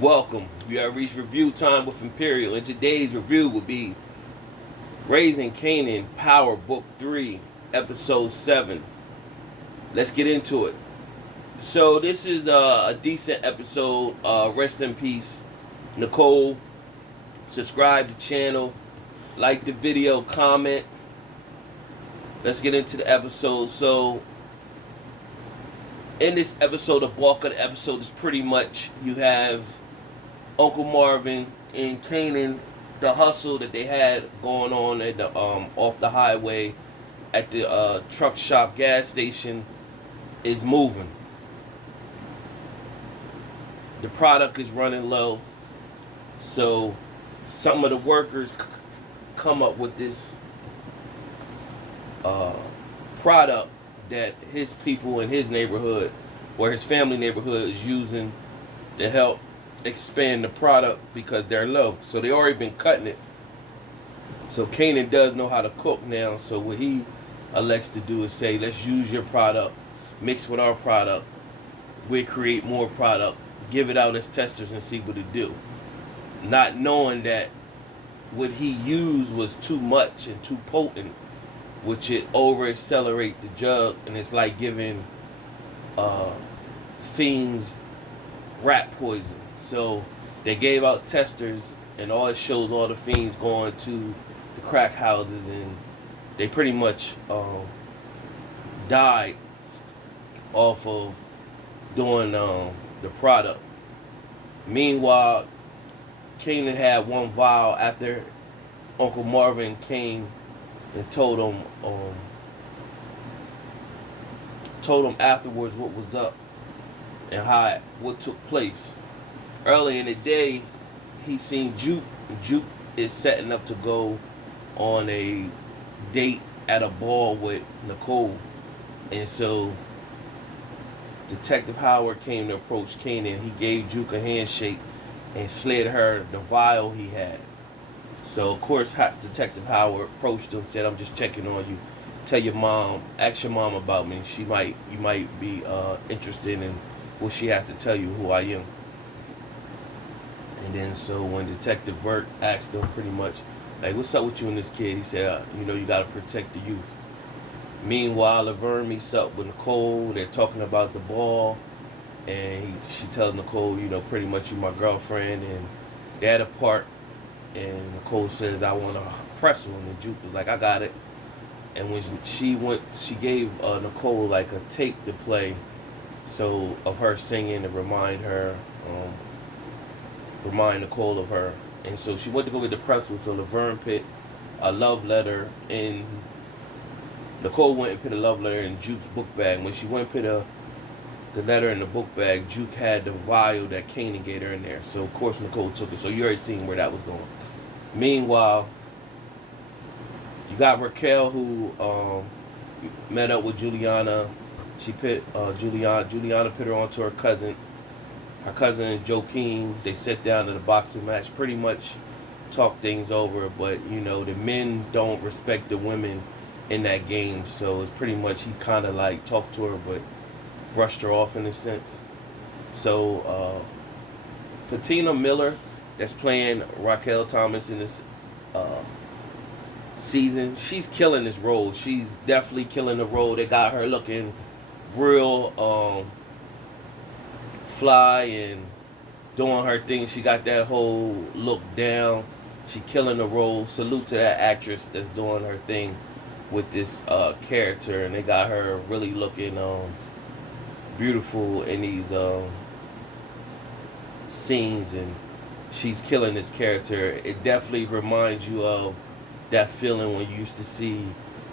Welcome. We have reached review time with Imperial, and today's review will be Raising Kanan Power Book 3, Episode 7. Let's get into it. So, this is a decent episode. Rest in peace, Nicole. Subscribe to the channel, like the video, comment. Let's get into the episode. So, in this episode, the bulk of the episode is pretty much you have Uncle Marvin and Kanan, the hustle that they had going on at the off the highway at the truck shop gas station is moving. The product is running low, so some of the workers come up with this product that his people in his neighborhood or his family neighborhood is using to help expand the product because they're low. So they already been cutting it. So Kanan does know how to cook now. So what he elects to do is say, let's use your product, mix with our product, we create more product, give it out as testers and see what it do. Not knowing that what he used was too much and too potent, which it over accelerate the drug, and it's like giving fiends rat poison. So they gave out testers, and all it shows all the fiends going to the crack houses, and they pretty much died off of doing the product. Meanwhile, Kanan had one vial after Uncle Marvin came and told him afterwards what was up and what took place. Early in the day, he seen Juke. Juke is setting up to go on a date at a ball with Nicole. And so Detective Howard came to approach Kanan. He gave Juke a handshake and slid her the vial he had. So of course Detective Howard approached him, said, I'm just checking on you. Tell your mom, ask your mom about me. You might be interested in what she has to tell you, who I am. And then so when Detective Burt asked him pretty much, like, what's up with you and this kid? He said, you got to protect the youth. Meanwhile, Laverne meets up with Nicole. They're talking about the ball. And she tells Nicole, pretty much you my girlfriend. And they're at a park. And Nicole says, I want to press one. And Juke was like, I got it. And when she gave Nicole like a tape to play, so of her singing to remind Nicole of her. And so she went to go get the press one. So Laverne put a love letter in. Nicole went and put a love letter in Juke's book bag. When she went and put the letter in the book bag, Juke had the vial that Kanan gave her in there. So of course Nicole took it. So you already seen where that was going. Meanwhile, you got Raquel who met up with Juliana. She put Juliana put her onto her cousin. Her cousin and Joaquin, they sit down in a boxing match, pretty much talk things over. But the men don't respect the women in that game, so it's pretty much he kind of like talked to her, but brushed her off in a sense. So Patina Miller, that's playing Raquel Thomas in this season, she's killing this role. She's definitely killing the role. They got her looking real fly and doing her thing. She got that whole look down. She killing the role. Salute to that actress that's doing her thing with this character, and they got her really looking beautiful in these scenes, and she's killing this character. It definitely reminds you of that feeling when you used to see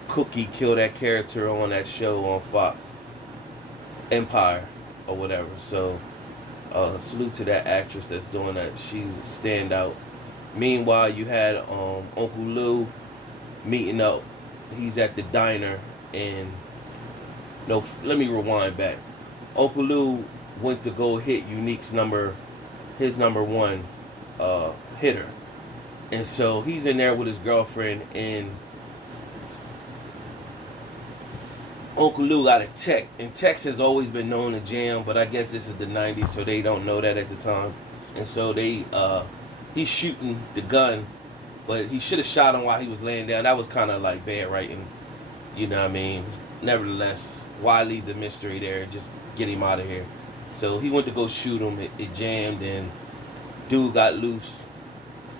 Cookie kill that character on that show on Fox, Empire or whatever. So salute to that actress that's doing that. She's a standout. Meanwhile, you had Uncle Lou meeting up. He's at the diner, and let me rewind back. Uncle Lou went to go hit Unique's his number one hitter, and so he's in there with his girlfriend, and Uncle Lou got a tech, and techs has always been known to jam, but I guess this is the 90s, so they don't know that at the time. and so he's shooting the gun, but he should have shot him while he was laying down. That was kind of like bad writing, you know what I mean? Nevertheless, why leave the mystery there? Just get him out of here. So he went to go shoot him. It jammed, and dude got loose.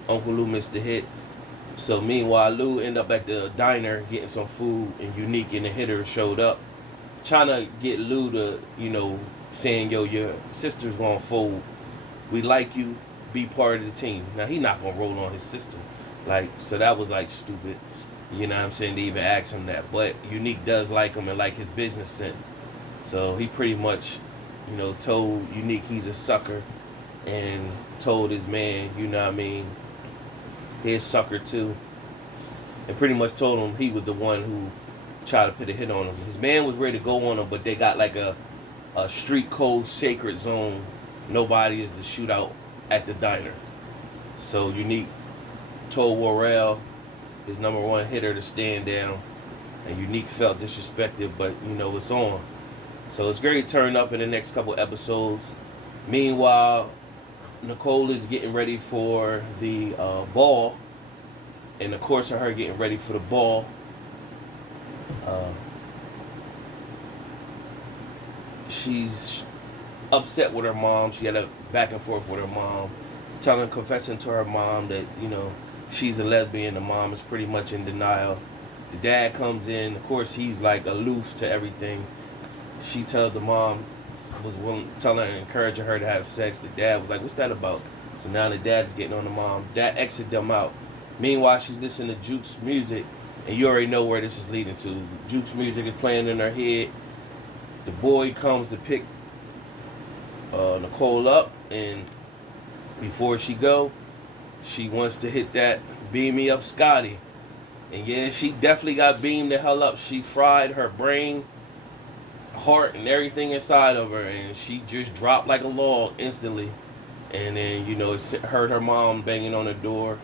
Uncle Lou missed the hit. So meanwhile, Lou ended up at the diner getting some food, and Unique and the hitter showed up, trying to get Lou to, saying, yo, your sister's gonna fold. We like you, be part of the team. Now, he not gonna roll on his sister. So that was, stupid. You know what I'm saying? To even ask him that. But Unique does like him and like his business sense. So he pretty much, told Unique he's a sucker, and told his man, you know what I mean, he's a sucker too. And pretty much told him he was the one who tried to put a hit on him. His man was ready to go on him, but they got a street code sacred zone. Nobody is to shoot out at the diner. So Unique told Worrell, his number one hitter, to stand down. And Unique felt disrespected, but it's on. So it's going to turn up in the next couple episodes. Meanwhile, Nicole is getting ready for the ball. And of course, of her getting ready for the ball, she's upset with her mom. She had a back and forth with her mom, confessing to her mom that, she's a lesbian. The mom is pretty much in denial. The dad comes in. Of course, he's aloof to everything. She tells the mom, was willing, telling her and encouraging her to have sex. The dad was like, what's that about? So now the dad's getting on the mom. Dad exits them out. Meanwhile, she's listening to Juke's music, and you already know where this is leading to. Juke's music is playing in her head. The boy comes to pick Nicole up, and before she go, she wants to hit that beam me up Scotty. And yeah, she definitely got beamed the hell up. She fried her brain, heart, and everything inside of her, and she just dropped like a log instantly. And then, it heard her mom banging on the door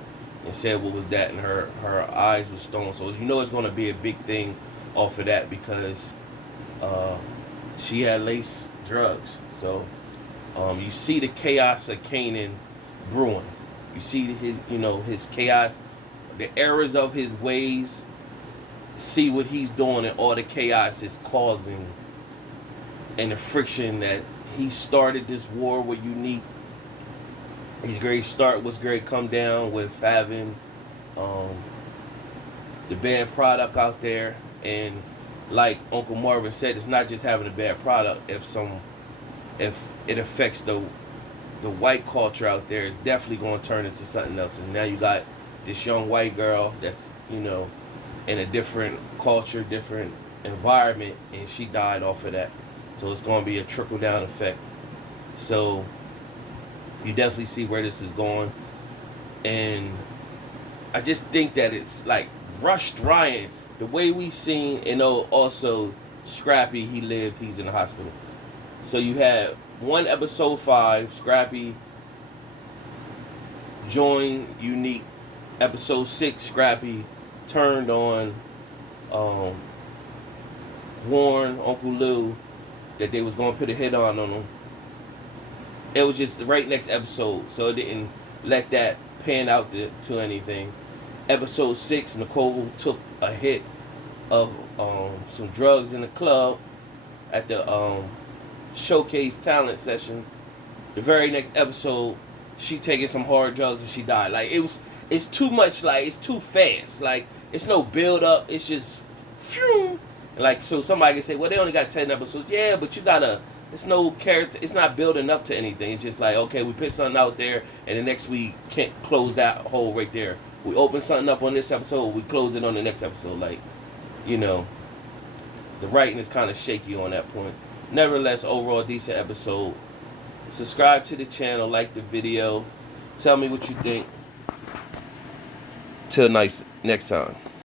and said, what was that? And her eyes were stone. So, it's going to be a big thing off of that, because she had laced drugs. So, you see the chaos of Kanan brewing. You see his chaos, the errors of his ways. See what he's doing and all the chaos is causing, and the friction that he started this war with Unique. He's great start was great come down with having the bad product out there, and like Uncle Marvin said, it's not just having a bad product. If it affects the white culture out there, it's definitely going to turn into something else. And now you got this young white girl that's in a different culture, different environment, and she died off of that. So it's going to be a trickle down effect. So you definitely see where this is going, and I just think that it's rushed Ryan, the way we seen, and also Scrappy, he lived, he's in the hospital. So you had episode 5, Scrappy joined Unique. Episode 6, Scrappy turned on warned Uncle Lou that they was going to put a hit on him. It was just the right next episode, so it didn't let that pan out to anything. Episode 6, Nicole took a hit of some drugs in the club at the showcase talent session. The very next episode, she taking some hard drugs and she died. It's too much. It's too fast. It's no build up. It's just phew. So somebody can say, well, they only got 10 episodes. Yeah, but you gotta. It's no character. It's not building up to anything. It's just okay, we put something out there, and the next week can't close that hole right there. We open something up on this episode, we close it on the next episode. The writing is kind of shaky on that point. Nevertheless, overall decent episode. Subscribe to the channel, like the video, tell me what you think. Till next time.